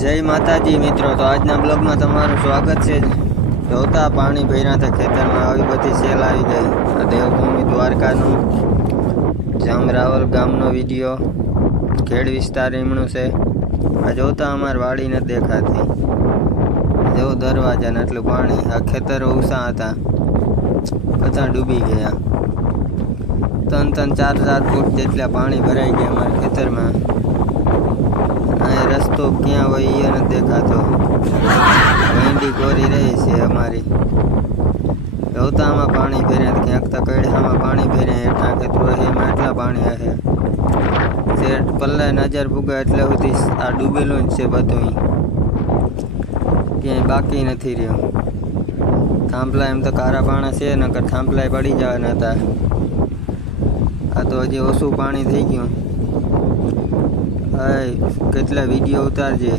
જય માતાજી મિત્રો, તો આજના બ્લોગમાં તમારું સ્વાગત છે. જોતા પાણી ભર્યા હતા ખેતરમાં, આવી બધી સેલ આવી ગઈ. આ દેવભૂમિ દ્વારકાનું, જામરાવલ ગામનો વીડિયો, ખેડ વિસ્તાર રીમણું છે. આ જોતા અમારી વાડી નથી દેખાતી. જેવો દરવાજા ને એટલું પાણી, આ ખેતરો ઉષા હતા. બધા ડૂબી ગયા. ત્રણ ત્રણ ચાર ચાર ફૂટ જેટલા પાણી ભરાઈ ગયા અમારા ખેતરમાં. રસ્તો ક્યાં હોય એ નથી દેખાતો. ભેંડી કોરી રહી છે અમારી. રવતામાં પાણી ભેરે ક્યાંક તો કડહામાં પાણી ભેરે હેઠા ખેતરો એમાં એટલા પાણી હશે તે પલ્લે નજર પૂગે એટલે સુધી આ ડૂબેલું જ છે બધું ક્યાંય બાકી નથી રહ્યું. થાંભલા એમ તો કારા પાણા છે, નકર થાંભલાય પડી જવાના હતા. આ તો હજી ઓછું પાણી થઈ ગયું. હાય કેટલા વીડિયો ઉતારજે?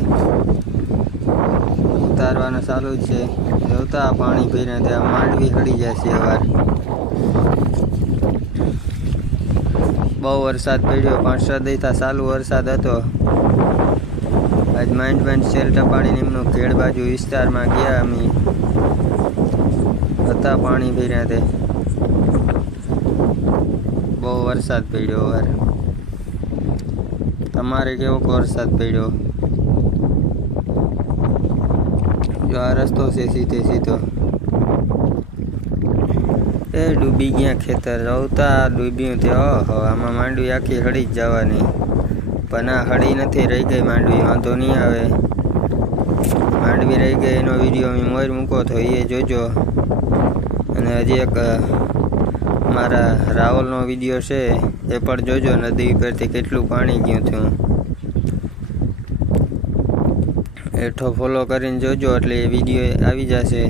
ઉતારવાનું ચાલુ જ છે. જોતા પાણી પીને ત્યાં માંડવી હળી જશે વાર બહુ વરસાદ પડ્યો પાંચ છ દિવસથી ચાલુ વરસાદ હતો. આજ માઇન્ડ માઇન્ડ શેલ્ટા પાણી નિમનું ખેડ બાજુ વિસ્તારમાં ગયા અમે. હતા પાણી પીને તે બહુ વરસાદ પડ્યો વાર તમારે કેવો વરસાદ પડ્યો? જો આ રસ્તો છે સીધે સીધો. એ ડૂબી ગયા ખેતર રવતા ડૂબ્યું તે, ઓહો, આમાં માંડવી આખી હળી જ જવાની. પણ આ હળી નથી, રહી ગઈ માંડવી, વાંધો નહીં આવે. માંડવી રહી ગઈ, એનો વીડિયો મેં મોર મૂકો તો એ જોજો. અને હજી એક મારા રાવલનો વીડિયો છે, એ પણ જોજો, નદી પરથી કેટલું પાણી ગયું થયું હેઠો ફોલો કરીને જોજો, એટલે એ વીડિયો આવી જશે.